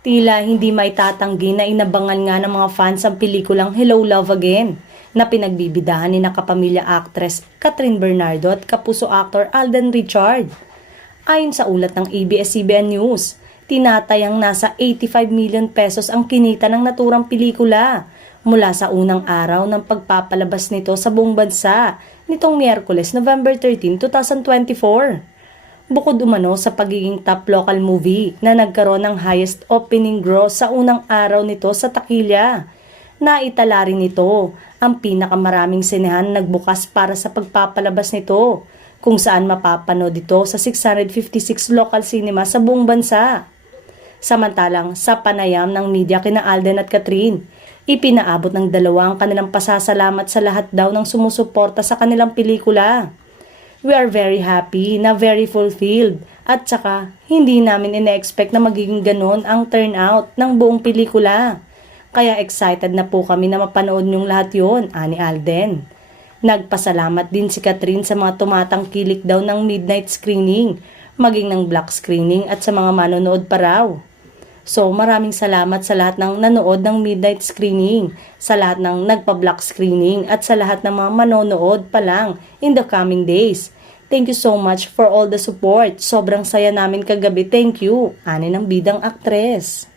Tila hindi maitatanggi na inabangan nga ng mga fans ang pelikulang Hello Love Again na pinagbibidahan ni nakapamilya actress Catherine Bernardo at kapuso actor Alden Richard. Ayon sa ulat ng ABS-CBN News, tinatayang nasa 85 million pesos ang kinita ng naturang pelikula mula sa unang araw ng pagpapalabas nito sa buong bansa nitong Miyerkules, November 13, 2024. Bukod umano sa pagiging top local movie na nagkaroon ng highest opening gross sa unang araw nito sa takilya, naitala rin nito ang pinakamaraming sinehan nagbukas para sa pagpapalabas nito, kung saan mapapanood ito sa 656 local cinema sa buong bansa. Samantalang sa panayam ng media kina Alden at Catherine, ipinaabot ng dalawa ang kanilang pasasalamat sa lahat daw ng sumusuporta sa kanilang pelikula. We are very happy na very fulfilled at saka hindi namin ina-expect na magiging ganon ang turnout ng buong pelikula. Kaya excited na po kami na mapanood niyong lahat yon, ani Alden. Nagpasalamat din si Catherine sa mga tumatangkilik daw ng midnight screening, maging ng black screening at sa mga manonood pa raw. So maraming salamat sa lahat ng nanood ng midnight screening, sa lahat ng nagpa-black screening at sa lahat ng mga manonood pa lang in the coming days. Thank you so much for all the support. Sobrang saya namin kagabi. Thank you. Ani ng bidang aktres.